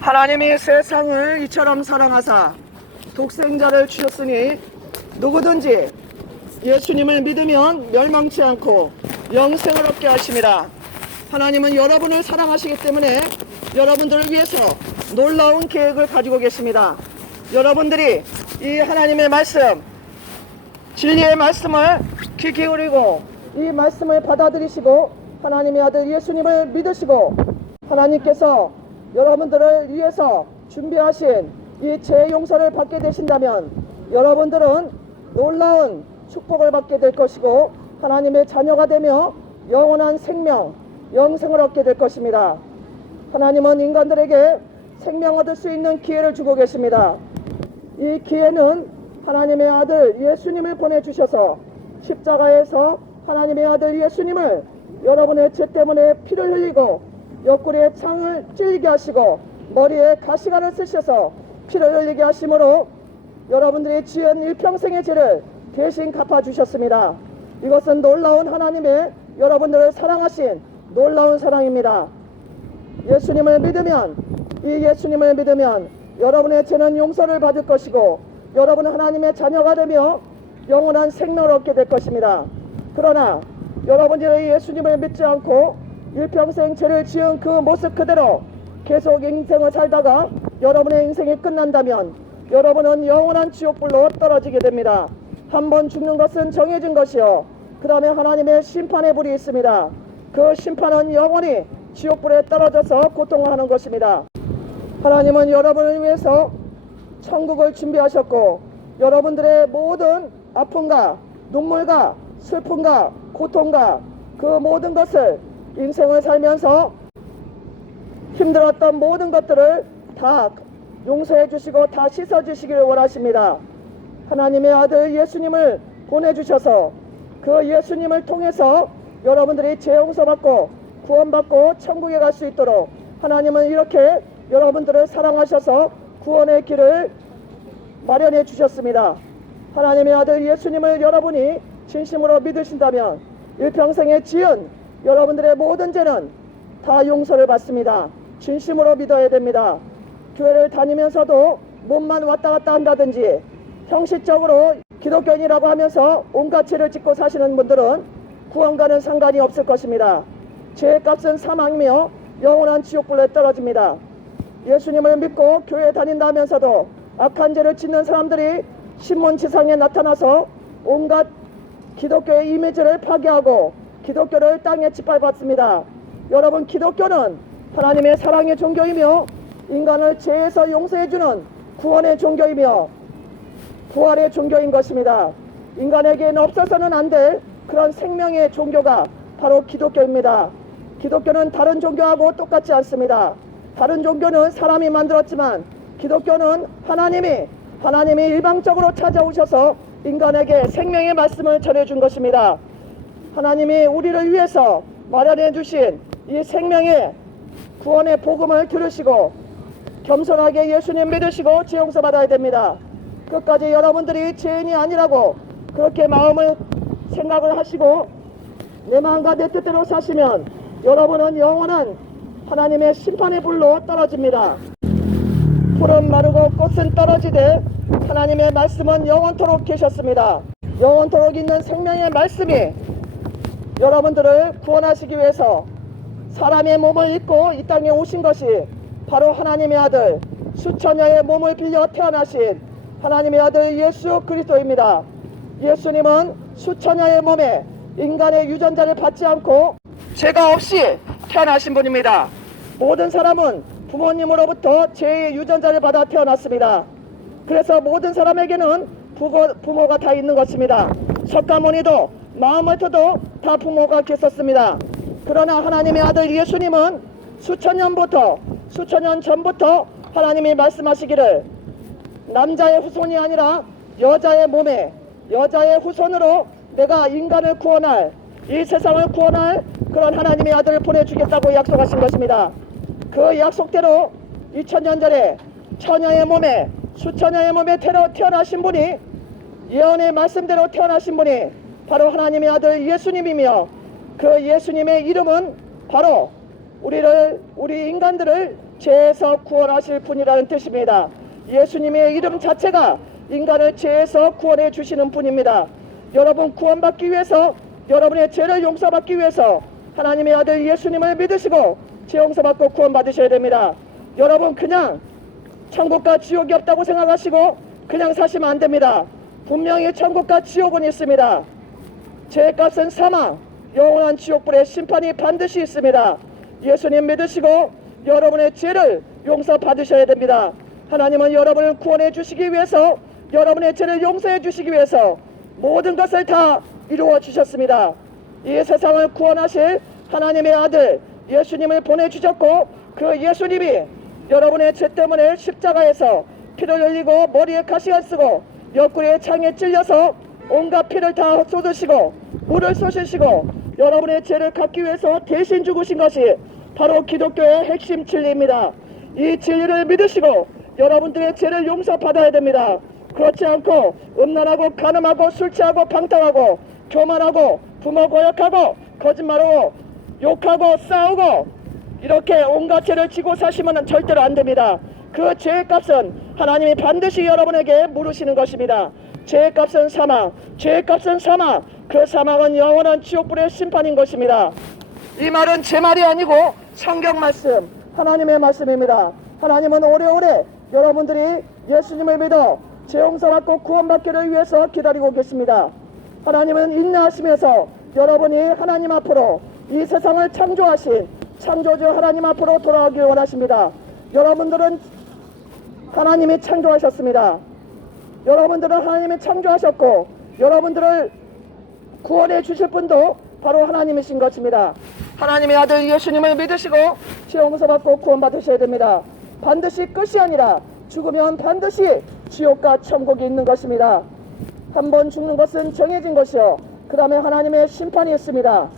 하나님이 세상을 이처럼 사랑하사 독생자를 주셨으니 누구든지 예수님을 믿으면 멸망치 않고 영생을 얻게 하심이라. 하나님은 여러분을 사랑하시기 때문에 여러분들을 위해서 놀라운 계획을 가지고 계십니다. 여러분들이 이 하나님의 말씀, 진리의 말씀을 귀 기울이고 이 말씀을 받아들이시고 하나님의 아들 예수님을 믿으시고 하나님께서 여러분들을 위해서 준비하신 이 죄 용서를 받게 되신다면 여러분들은 놀라운 축복을 받게 될 것이고 하나님의 자녀가 되며 영원한 생명, 영생을 얻게 될 것입니다. 하나님은 인간들에게 생명 얻을 수 있는 기회를 주고 계십니다. 이 기회는 하나님의 아들 예수님을 보내주셔서 십자가에서 하나님의 아들 예수님을 여러분의 죄 때문에 피를 흘리고 옆구리에 창을 찔리게 하시고 머리에 가시관을 쓰셔서 피를 흘리게 하심으로 여러분들이 지은 일평생의 죄를 대신 갚아주셨습니다. 이것은 놀라운 하나님의 여러분들을 사랑하신 놀라운 사랑입니다. 예수님을 믿으면, 이 예수님을 믿으면 여러분의 죄는 용서를 받을 것이고 여러분은 하나님의 자녀가 되며 영원한 생명을 얻게 될 것입니다. 그러나 여러분들이 예수님을 믿지 않고 일평생 죄를 지은 그 모습 그대로 계속 인생을 살다가 여러분의 인생이 끝난다면 여러분은 영원한 지옥불로 떨어지게 됩니다. 한번 죽는 것은 정해진 것이요, 그 다음에 하나님의 심판의 불이 있습니다. 그 심판은 영원히 지옥불에 떨어져서 고통하는 것입니다. 하나님은 여러분을 위해서 천국을 준비하셨고 여러분들의 모든 아픔과 눈물과 슬픔과 고통과 그 모든 것을 인생을 살면서 힘들었던 모든 것들을 다 용서해 주시고 다 씻어 주시기를 원하십니다. 하나님의 아들 예수님을 보내주셔서 그 예수님을 통해서 여러분들이 죄 용서받고 구원받고 천국에 갈 수 있도록 하나님은 이렇게 여러분들을 사랑하셔서 구원의 길을 마련해 주셨습니다. 하나님의 아들 예수님을 여러분이 진심으로 믿으신다면 일평생에 지은 여러분들의 모든 죄는 다 용서를 받습니다. 진심으로 믿어야 됩니다. 교회를 다니면서도 몸만 왔다 갔다 한다든지 형식적으로 기독교인이라고 하면서 온갖 죄를 짓고 사시는 분들은 구원과는 상관이 없을 것입니다. 죄의 값은 사망이며 영원한 지옥불에 떨어집니다. 예수님을 믿고 교회에 다닌다 하면서도 악한 죄를 짓는 사람들이 신문지상에 나타나서 온갖 기독교의 이미지를 파괴하고 기독교를 땅에 짓밟았습니다. 여러분, 기독교는 하나님의 사랑의 종교이며 인간을 죄에서 용서해주는 구원의 종교이며 부활의 종교인 것입니다. 인간에게는 없어서는 안 될 그런 생명의 종교가 바로 기독교입니다. 기독교는 다른 종교하고 똑같지 않습니다. 다른 종교는 사람이 만들었지만 기독교는 하나님이 일방적으로 찾아오셔서 인간에게 생명의 말씀을 전해준 것입니다. 하나님이 우리를 위해서 마련해 주신 이 생명의 구원의 복음을 들으시고 겸손하게 예수님 믿으시고 죄 용서 받아야 됩니다. 끝까지 여러분들이 죄인이 아니라고 그렇게 생각을 하시고 내 마음과 내 뜻대로 사시면 여러분은 영원한 하나님의 심판의 불로 떨어집니다. 풀은 마르고 꽃은 떨어지되 하나님의 말씀은 영원토록 계셨습니다. 영원토록 있는 생명의 말씀이 여러분들을 구원하시기 위해서 사람의 몸을 입고 이 땅에 오신 것이 바로 하나님의 아들, 수천여의 몸을 빌려 태어나신 하나님의 아들 예수 그리스도입니다. 예수님은 수천여의 몸에 인간의 유전자를 받지 않고 죄가 없이 태어나신 분입니다. 모든 사람은 부모님으로부터 죄의 유전자를 받아 태어났습니다. 그래서 모든 사람에게는 부모가 다 있는 것입니다. 석가모니도 마하모토도 다 부모가 계셨습니다. 그러나 하나님의 아들 예수님은 수천 년 전부터 하나님이 말씀하시기를 남자의 후손이 아니라 여자의 몸에 여자의 후손으로 내가 인간을 구원할, 이 세상을 구원할 그런 하나님의 아들을 보내주겠다고 약속하신 것입니다. 그 약속대로 2000년 전에 처녀의 몸에 수천여의 몸에 태어나신 분이, 예언의 말씀대로 태어나신 분이 바로 하나님의 아들 예수님이며, 그 예수님의 이름은 바로 우리 인간들을 죄에서 구원하실 분이라는 뜻입니다. 예수님의 이름 자체가 인간을 죄에서 구원해 주시는 분입니다. 여러분 구원받기 위해서, 여러분의 죄를 용서받기 위해서 하나님의 아들 예수님을 믿으시고 죄 용서받고 구원받으셔야 됩니다. 여러분 그냥 천국과 지옥이 없다고 생각하시고 그냥 사시면 안 됩니다. 분명히 천국과 지옥은 있습니다. 죄값은 사망, 영원한 지옥불의 심판이 반드시 있습니다. 예수님 믿으시고 여러분의 죄를 용서받으셔야 됩니다. 하나님은 여러분을 구원해 주시기 위해서, 여러분의 죄를 용서해 주시기 위해서 모든 것을 다 이루어 주셨습니다. 이 세상을 구원하실 하나님의 아들 예수님을 보내주셨고, 그 예수님이 여러분의 죄 때문에 십자가에서 피를 흘리고 머리에 가시를 쓰고 옆구리에 창에 찔려서 온갖 피를 다 쏟으시고 물을 쏘시고 여러분의 죄를 갚기 위해서 대신 죽으신 것이 바로 기독교의 핵심 진리입니다. 이 진리를 믿으시고 여러분들의 죄를 용서받아야 됩니다. 그렇지 않고 음란하고 간음하고 술 취하고 방탕하고 교만하고 부모 고역하고 거짓말하고 욕하고 싸우고 이렇게 온갖 죄를 지고 사시면 절대로 안 됩니다. 그 죄의 값은 하나님이 반드시 여러분에게 물으시는 것입니다. 죄의 값은 사망, 죄의 값은 사망, 그 사망은 영원한 지옥불의 심판인 것입니다. 이 말은 제 말이 아니고 성경 말씀, 하나님의 말씀입니다. 하나님은 오래오래 여러분들이 예수님을 믿어 죄 용서받고 구원받기를 위해서 기다리고 계십니다. 하나님은 인내하시면서 여러분이 하나님 앞으로, 이 세상을 창조하신 창조주 하나님 앞으로 돌아가길 원하십니다. 여러분들은 하나님이 창조하셨습니다. 여러분들은 하나님이 창조하셨고 여러분들을 구원해 주실 분도 바로 하나님이신 것입니다. 하나님의 아들 예수님을 믿으시고 죄 용서받고 구원받으셔야 됩니다. 반드시 끝이 아니라 죽으면 반드시 지옥과 천국이 있는 것입니다. 한 번 죽는 것은 정해진 것이요, 그 다음에 하나님의 심판이 있습니다.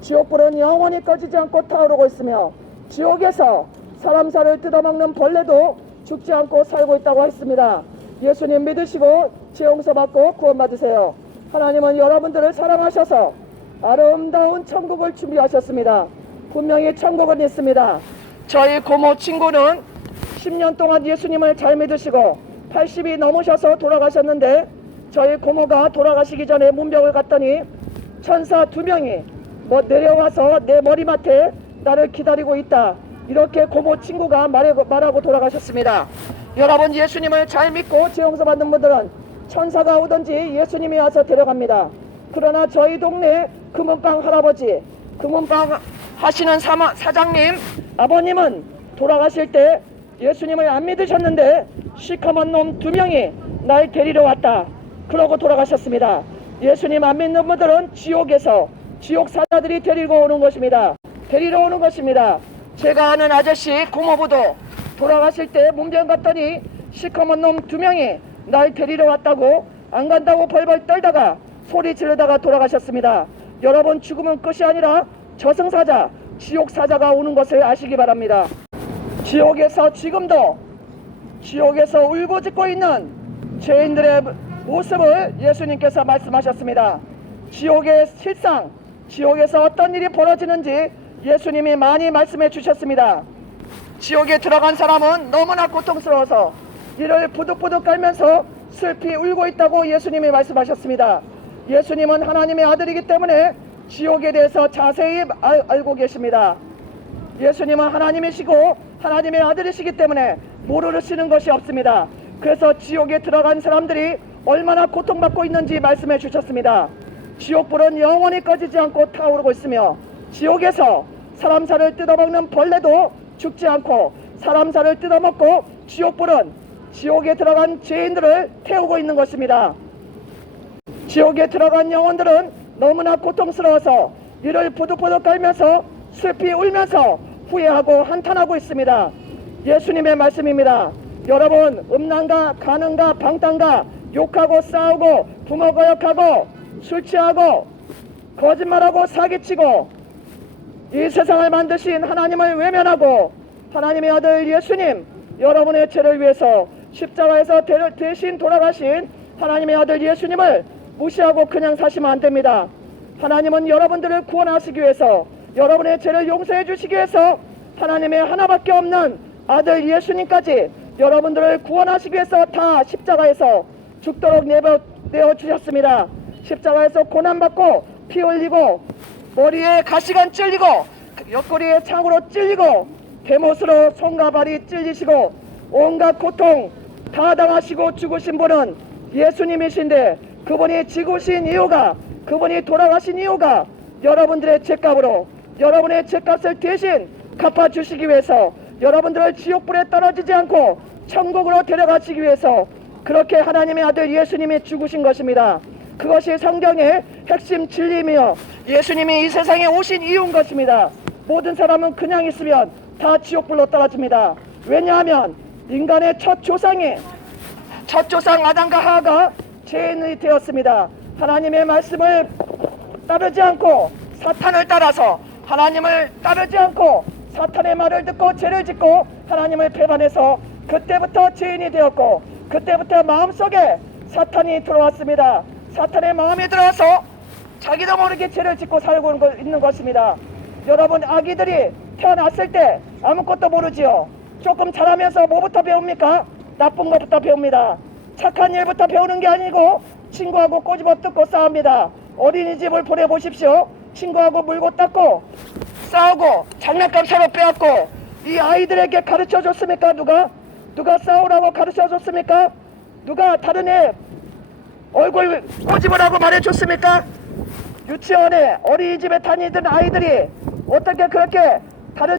지옥불은 영원히 꺼지지 않고 타오르고 있으며 지옥에서 사람 살을 뜯어먹는 벌레도 죽지 않고 살고 있다고 했습니다. 예수님 믿으시고 죄 용서받고 구원받으세요. 하나님은 여러분들을 사랑하셔서 아름다운 천국을 준비하셨습니다. 분명히 천국은 있습니다. 저희 고모 친구는 10년 동안 예수님을 잘 믿으시고 80이 넘으셔서 돌아가셨는데, 저희 고모가 돌아가시기 전에 문병을 갔더니 천사 2명이 내려와서 내 머리맡에 나를 기다리고 있다, 이렇게 고모 친구가 말하고 돌아가셨습니다. 여러분 예수님을 잘 믿고 죄 용서받는 분들은 천사가 오든지 예수님이 와서 데려갑니다. 그러나 저희 동네 금은방 할아버지, 금은방 하시는 사장님 아버님은 돌아가실 때 예수님을 안 믿으셨는데 시커먼 놈 2명이 날 데리러 왔다, 그러고 돌아가셨습니다. 예수님 안 믿는 분들은 지옥에서 지옥 사자들이 데리러 오는 것입니다. 제가 아는 아저씨 고모부도 돌아가실 때 문병 갔더니 시커먼 놈 2명이 날 데리러 왔다고 안 간다고 벌벌 떨다가 소리 지르다가 돌아가셨습니다. 여러분 죽으면 끝이 아니라 저승사자, 지옥사자가 오는 것을 아시기 바랍니다. 지옥에서 지금도 지옥에서 울고짖고 있는 죄인들의 모습을 예수님께서 말씀하셨습니다. 지옥의 실상, 지옥에서 어떤 일이 벌어지는지 예수님이 많이 말씀해 주셨습니다. 지옥에 들어간 사람은 너무나 고통스러워서 이를 부득부득 깔면서 슬피 울고 있다고 예수님이 말씀하셨습니다. 예수님은 하나님의 아들이기 때문에 지옥에 대해서 자세히 알고 계십니다. 예수님은 하나님이시고 하나님의 아들이시기 때문에 모르시는 것이 없습니다. 그래서 지옥에 들어간 사람들이 얼마나 고통받고 있는지 말씀해 주셨습니다. 지옥불은 영원히 꺼지지 않고 타오르고 있으며 지옥에서 사람 살을 뜯어먹는 벌레도 죽지 않고 사람 살을 뜯어먹고 지옥불은 지옥에 들어간 죄인들을 태우고 있는 것입니다. 지옥에 들어간 영혼들은 너무나 고통스러워서 이를 부득부득 깔면서 슬피 울면서 후회하고 한탄하고 있습니다. 예수님의 말씀입니다. 여러분 음란과 간음과 방탕과 욕하고 싸우고 부모 거역하고 술 취하고 거짓말하고 사기치고 이 세상을 만드신 하나님을 외면하고 하나님의 아들 예수님, 여러분의 죄를 위해서 십자가에서 대신 돌아가신 하나님의 아들 예수님을 무시하고 그냥 사시면 안 됩니다. 하나님은 여러분들을 구원하시기 위해서, 여러분의 죄를 용서해 주시기 위해서 하나님의 하나밖에 없는 아들 예수님까지 여러분들을 구원하시기 위해서 다 십자가에서 죽도록 내어 주셨습니다. 십자가에서 고난받고 피 흘리고 머리에 가시관 찔리고 옆구리에 창으로 찔리고 개못으로 손과 발이 찔리시고 온갖 고통 다 당하시고 죽으신 분은 예수님이신데, 그분이 죽으신 이유가, 그분이 돌아가신 이유가 여러분들의 죄값으로, 여러분의 죄값을 대신 갚아주시기 위해서, 여러분들을 지옥불에 떨어지지 않고 천국으로 데려가시기 위해서 그렇게 하나님의 아들 예수님이 죽으신 것입니다. 그것이 성경의 핵심 진리이며 예수님이 이 세상에 오신 이유인 것입니다. 모든 사람은 그냥 있으면 다 지옥불로 떨어집니다. 왜냐하면 인간의 첫 조상 아담과 하와가 죄인이 되었습니다. 하나님의 말씀을 따르지 않고 사탄을 따라서, 하나님을 따르지 않고 사탄의 말을 듣고 죄를 짓고 하나님을 배반해서 그때부터 죄인이 되었고, 그때부터 마음속에 사탄이 들어왔습니다. 사탄의 마음이 들어와서 자기도 모르게 죄를 짓고 살고 있는 것입니다. 여러분, 아기들이 태어났을 때 아무것도 모르지요. 조금 자라면서 뭐부터 배웁니까? 나쁜 것부터 배웁니다. 착한 일부터 배우는 게 아니고 친구하고 꼬집어 뜯고 싸웁니다. 어린이집을 보내보십시오. 친구하고 물고 닦고 싸우고 장난감 서로 빼앗고, 이 아이들에게 가르쳐 줬습니까? 누가 싸우라고 가르쳐 줬습니까? 누가 다른 애 얼굴 꼬집으라고 말해줬습니까? 유치원에 어린이집에 다니던 아이들이 어떻게 그렇게